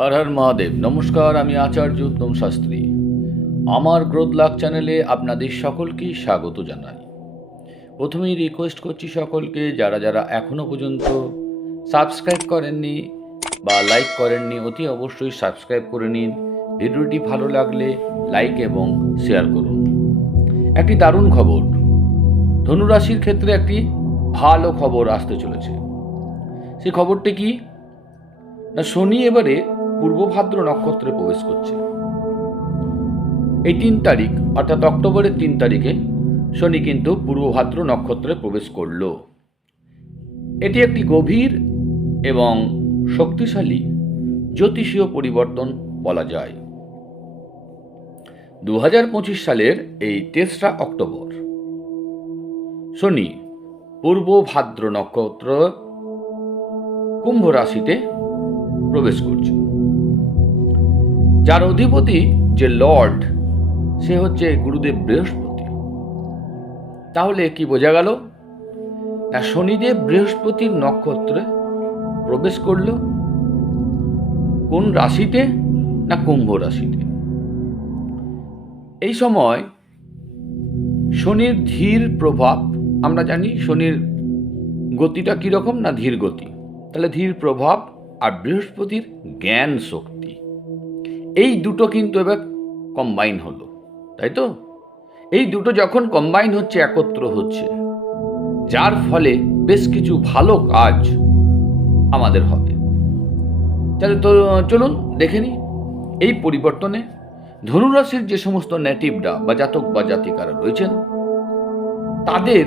হর হর মহাদেব, নমস্কার, আমি আচার্য উত্তম শাস্ত্রী। আমার গ্রোথ লাক চ্যানেলে আপনাদের সকলকেই স্বাগত জানাই। প্রথমেই রিকোয়েস্ট করছি সকলকে, যারা যারা এখনও পর্যন্ত সাবস্ক্রাইব করেননি বা লাইক করেননি, অতি অবশ্যই সাবস্ক্রাইব করে নিন। ভিডিওটি ভালো লাগলে লাইক এবং শেয়ার করুন। একটি দারুণ খবর, ধনুরাশির ক্ষেত্রে একটি ভালো খবর আসতে চলেছে। সেই খবরটি কি? না, শনি এবারে পূর্ব ভাদ্র নক্ষত্রে প্রবেশ করছে। এই তিন তারিখ, অর্থাৎ অক্টোবরের তিন তারিখে শনি কিন্তু পূর্বভাদ্র নক্ষত্রে প্রবেশ করল। এটি একটি গভীর এবং শক্তিশালী জ্যোতিষীয় পরিবর্তন বলা যায়। দু হাজার পঁচিশ সালের এই তেসরা অক্টোবর, শনি পূর্ব ভাদ্র নক্ষত্র কুম্ভ রাশিতে প্রবেশ করছে। যার অধিপতি যে লর্ড, সে হচ্ছে গুরুদেব বৃহস্পতি। তাহলে কি বোঝা গেল? না শনিদেব বৃহস্পতির নক্ষত্রে প্রবেশ করল। কোন রাশিতে না কুম্ভ রাশিতে? এই সময় শনির ধীর প্রভাব, আমরা জানি শনির গতিটা কীরকম না ধীর গতি? তাহলে ধীর প্রভাব আর বৃহস্পতির জ্ঞান শক্তি। এই দুটো কিন্তু এবার কম্বাইন হলো, তাই তো? এই দুটো যখন কম্বাইন হচ্ছে, একত্র হচ্ছে, যার ফলে বেশ কিছু ভালো কাজ আমাদের হবে। তাহলে তো, চলুন দেখে নিই। এই পরিবর্তনে ধনুরাশির যে সমস্ত নেটিভরা বা জাতক বা জাতিকারা রয়েছেন, তাদের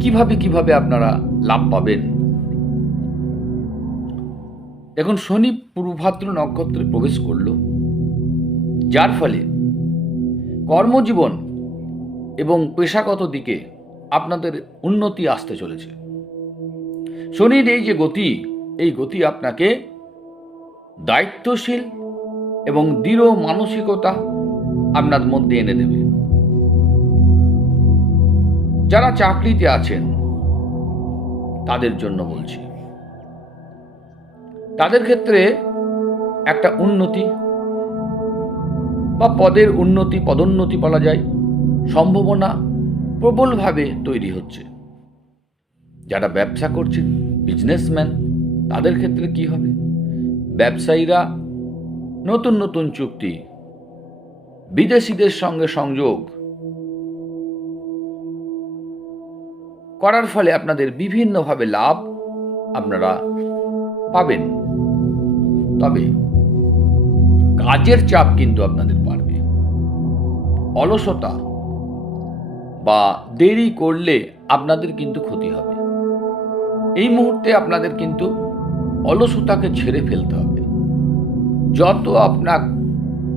কীভাবে কীভাবে আপনারা লাভ পাবেন এখন শনি পূর্বভাদ্র নক্ষত্রে প্রবেশ করল। যার ফলে কর্মজীবন এবং পেশাগত দিকে আপনাদের উন্নতি আসতে চলেছে। শনির এই যে গতি, এই গতি আপনাকে দায়িত্বশীল এবং দৃঢ় মানসিকতা আপনার মধ্যে এনে দেবে। যারা চাকরিতে আছেন, তাদের জন্য বলছি তাদের ক্ষেত্রে একটা উন্নতি বা পদের উন্নতি, পদোন্নতি বলা যায়, সম্ভাবনা প্রবলভাবে তৈরি হচ্ছে। যারা ব্যবসা করছেন বিজনেসম্যান তাদের ক্ষেত্রে কি হবে? ব্যবসায়ীরা নতুন নতুন চুক্তি, বিদেশিদের সঙ্গে সংযোগ করার ফলে আপনাদের বিভিন্নভাবে লাভ আপনারা পাবেন। তবে কাজের চাপ কিন্তু আপনাদের বাড়বে। অলসতা বা দেরি করলে আপনাদের কিন্তু ক্ষতি হবে। এই মুহূর্তে আপনাদের কিন্তু অলসতাকে ছেড়ে ফেলতে হবে। যত আপনার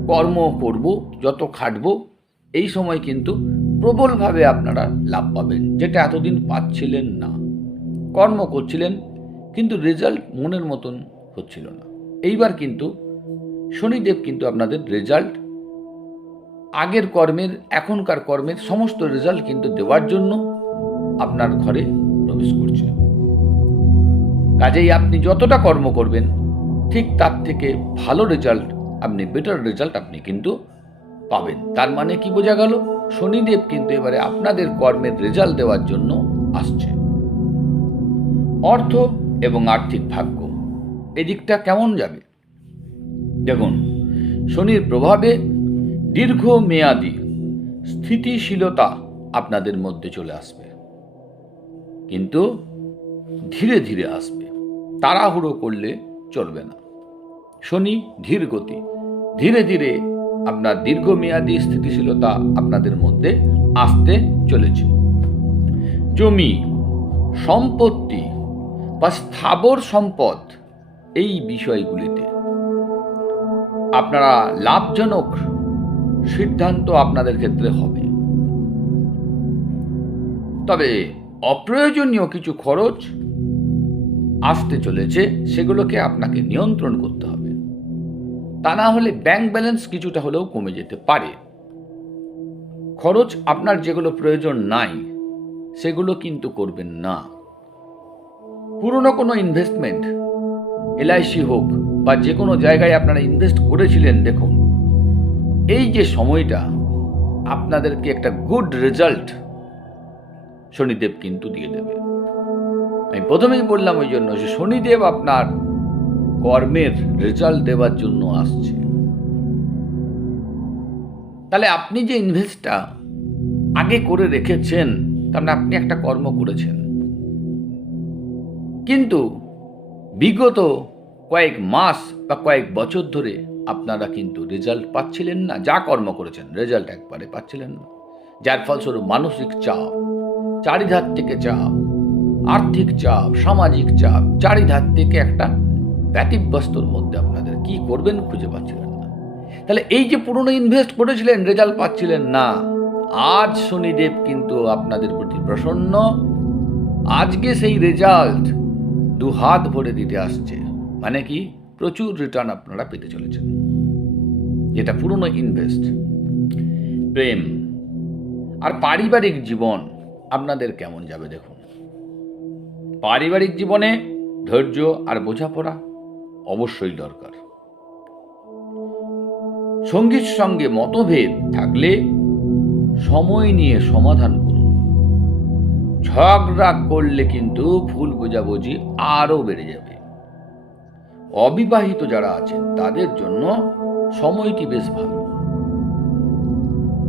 কর্ম করব, যত খাটব, এই সময় কিন্তু প্রবলভাবে আপনারা লাভ পাবেন, যেটা এতদিন পাচ্ছিলেন না। কর্ম করছিলেন, কিন্তু রেজাল্ট মনের মতন হচ্ছিল না। এইবার কিন্তু শনিদেব কিন্তু আপনাদের রেজাল্ট আগের কর্মের, এখনকার কর্মের সমস্ত রেজাল্ট কিন্তু দেওয়ার জন্য আপনার ঘরে প্রবেশ করছে কাজেই আপনি যতটা কর্ম করবেন, ঠিক তার থেকে ভালো রেজাল্ট আপনি বেটার রেজাল্ট আপনি কিন্তু পাবেন। তার মানে কি বোঝা গেল? শনিদেব কিন্তু এবারে আপনাদের কর্মের রেজাল্ট দেওয়ার জন্য আসছে। অর্থ এবং আর্থিক ভাগ্য। এদিকটা কেমন যাবে? দেখুন, শনির প্রভাবে দীর্ঘ মেয়াদি স্থিতিশীলতা আপনাদের মধ্যে চলে আসবে। কিন্তু ধীরে ধীরে আসবে। তাড়াহুড়ো করলে চলবে না। শনি ধীর গতি। ধীরে ধীরে আপনার দীর্ঘমেয়াদী স্থিতিশীলতা আপনাদের মধ্যে আসতে চলেছে। জমি, সম্পত্তি বা স্থাবর সম্পদ এই বিষয়গুলিতে। আপনারা লাভজনক সিদ্ধান্ত আপনাদের ক্ষেত্রে হবে। তবে অপ্রয়োজনীয় কিছু খরচ আসতে চলেছে, সেগুলোকে আপনাকে নিয়ন্ত্রণ করতে হবে। তা না হলে ব্যাংক ব্যালেন্স কিছুটা হলেও কমে যেতে পারে। খরচ আপনার যেগুলো প্রয়োজন নাই, সেগুলো কিন্তু করবেন না। পুরনো কোনো ইনভেস্টমেন্ট এলআইসি হোক বা যে কোনো জায়গায় আপনারা ইনভেস্ট করেছিলেন, দেখুন। এই যে সময়টা, আপনাদেরকে একটা গুড রেজাল্ট শনিদেব কিন্তু দিয়ে দেবে। আমি প্রথমেই বললাম ওই জন্য যে শনিদেব আপনার কর্মের রেজাল্ট দেওয়ার জন্য আসছে। তাহলে আপনি যে ইনভেস্টটা আগে করে রেখেছেন, তার মানে আপনি একটা কর্ম করেছেন। কিন্তু বিগত কয়েক মাস বা কয়েক বছর ধরে আপনারা কিন্তু রেজাল্ট পাচ্ছিলেন না। যা কর্ম করেছেন রেজাল্ট একবারে পাচ্ছিলেন না। যার ফলস্বরূপ মানসিক চাপ, চারিধার থেকে চাপ, আর্থিক চাপ, সামাজিক চাপ, চারিধার থেকে একটা ব্যতিব্যস্তর মধ্যে আপনাদের কি করবেন খুঁজে পাচ্ছিলেন না। তাহলে এই যে পুরনো ইনভেস্ট করেছিলেন রেজাল্ট পাচ্ছিলেন না, আজ শনিদেব কিন্তু আপনাদের প্রতি প্রসন্ন। আজকে সেই রেজাল্ট দু হাত ভরে দিতে আসছে। মানে কি? প্রচুর রিটার্ন আপনারা পেতে চলেছেন। যেটা পুরনো ইনভেস্ট প্রেম। আর পারিবারিক জীবন আপনাদের কেমন যাবে দেখুন। পারিবারিক জীবনে ধৈর্য আর বোঝাপড়া অবশ্যই দরকার। সঙ্গীর সঙ্গে মতভেদ থাকলে সময় নিয়ে সমাধান করুন। ঝগড়া করলে কিন্তু ভুল বোঝাবুঝি আরও বেড়ে যাবে। অবিবাহিত যারা আছেন, তাদের জন্য সময়টি বেশ ভালো।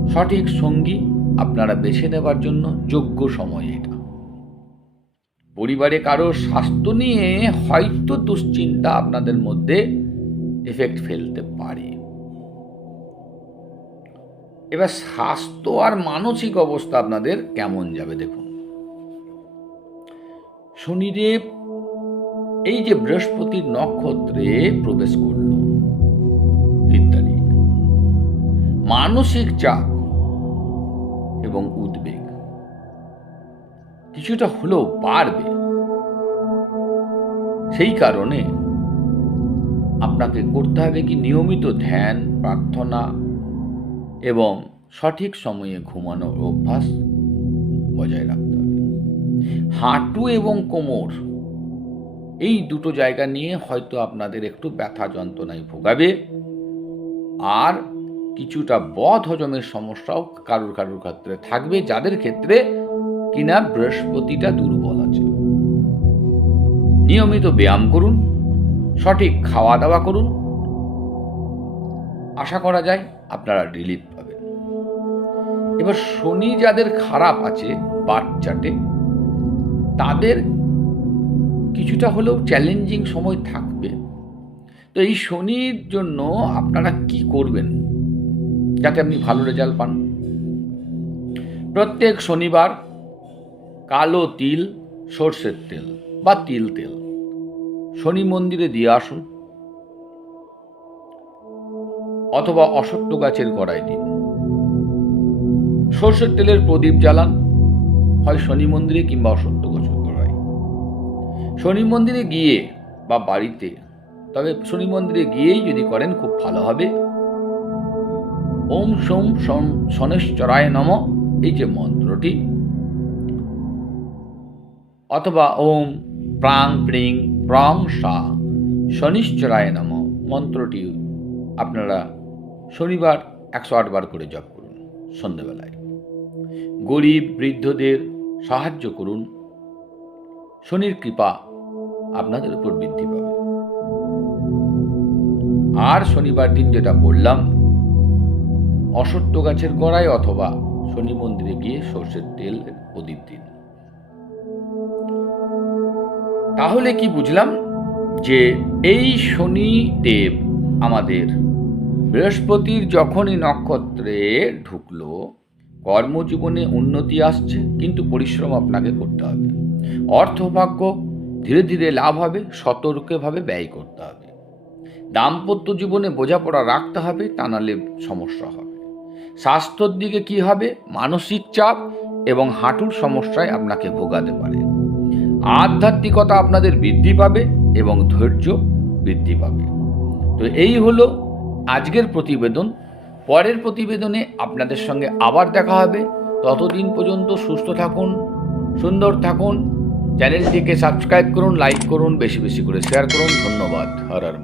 সঠিক সঙ্গী আপনারা বেছে নেবার জন্য যোগ্য সময় এটা। পরিবারে কারও স্বাস্থ্য নিয়ে হয়তো দুশ্চিন্তা আপনাদের মধ্যে এফেক্ট ফেলতে পারে। এবার স্বাস্থ্য আর মানসিক অবস্থা আপনাদের কেমন যাবে দেখুন। শনিদেব এই যে বৃহস্পতির নক্ষত্রে প্রবেশ করল তারিখ মানসিক চাপ এবং উদ্বেগ। কিছুটা হলেও বাড়বে। সেই কারণে আপনাকে করতে হবে কি নিয়মিত ধ্যান, প্রার্থনা এবং সঠিক সময়ে ঘুমানোর অভ্যাস বজায় রাখতে হবে। হাঁটু এবং কোমর এই দুটো জায়গা নিয়ে হয়তো আপনাদের একটু ব্যথা যন্ত্রণায় ভোগাবে। আর কিছুটা বধ হজমের সমস্যাও কারুর কারুর ক্ষেত্রে থাকবে, যাদের ক্ষেত্রে কিনা বৃহস্পতিটা দুর্বল আছে। নিয়মিত ব্যায়াম করুন, সঠিক খাওয়া দাওয়া করুন। আশা করা যায় আপনারা রিলিফ পাবেন। এবার শনি যাদের খারাপ আছে বাচ্চাটে তাদের কিছুটা হলেও চ্যালেঞ্জিং সময় থাকবে। তো এই শনির জন্য আপনারা কি করবেন? যাতে আপনি ভালো রেজাল্ট পান। প্রত্যেক শনিবার কালো তিল, সর্ষের তেল বা তিল তেল। শনি মন্দিরে দিয়ে আসুন। অথবা অসত্য গাছের গড়ায় দিন। সর্ষের তেলের প্রদীপ জ্বালান। হয় শনি মন্দিরে কিংবা অসত্য গড়ায় শনি মন্দিরে গিয়ে বা বাড়িতে, তবে শনি মন্দিরে গিয়েই যদি করেন, খুব ভালো হবে। ওম সোম শনেশ্বরায় নম, এই যে মন্ত্রটি। অথবা ওম প্রাং প্রিং প্রং সা শনিশ্চরায় নম, মন্ত্রটি আপনারা শনিবার একশো আটবার করে জপ করুন সন্ধেবেলায় গরিব বৃদ্ধদের সাহায্য করুন। শনির কৃপা আপনাদের উপর বৃদ্ধি পাবে। আর শনিবার দিন যেটা বললাম, অসত্য গাছের গোড়ায় অথবা শনি মন্দিরে গিয়ে সর্ষের তেল প্রদীপ দিন। তাহলে কি বুঝলাম যে এই শনিদেব আমাদের বৃহস্পতির যখনই নক্ষত্রে ঢুকলো, কর্মজীবনে উন্নতি আসছে, কিন্তু পরিশ্রম আপনাকে করতে হবে। অর্থভাগ্য ধীরে ধীরে লাভ হবে, সতর্কভাবে ব্যয় করতে হবে। দাম্পত্য জীবনে বোঝাপড়া রাখতে হবে, তা নাহলে সমস্যা হবে। স্বাস্থ্যর দিকে কি হবে? মানসিক চাপ এবং হাঁটুর সমস্যায় আপনাকে ভোগাতে পারে। আধ্যাত্মিকতা আপনাদের বৃদ্ধি পাবে এবং ধৈর্য বৃদ্ধি পাবে। তো এই হলো আজকের প্রতিবেদন। পরের প্রতিবেদনে আপনাদের সঙ্গে আবার দেখা হবে। ততদিন পর্যন্ত সুস্থ থাকুন, সুন্দর থাকুন। চ্যানেলটিকে সাবস্ক্রাইব করুন লাইক করুন বেশি বেশি করে শেয়ার করুন। ধন্যবাদ। হর হর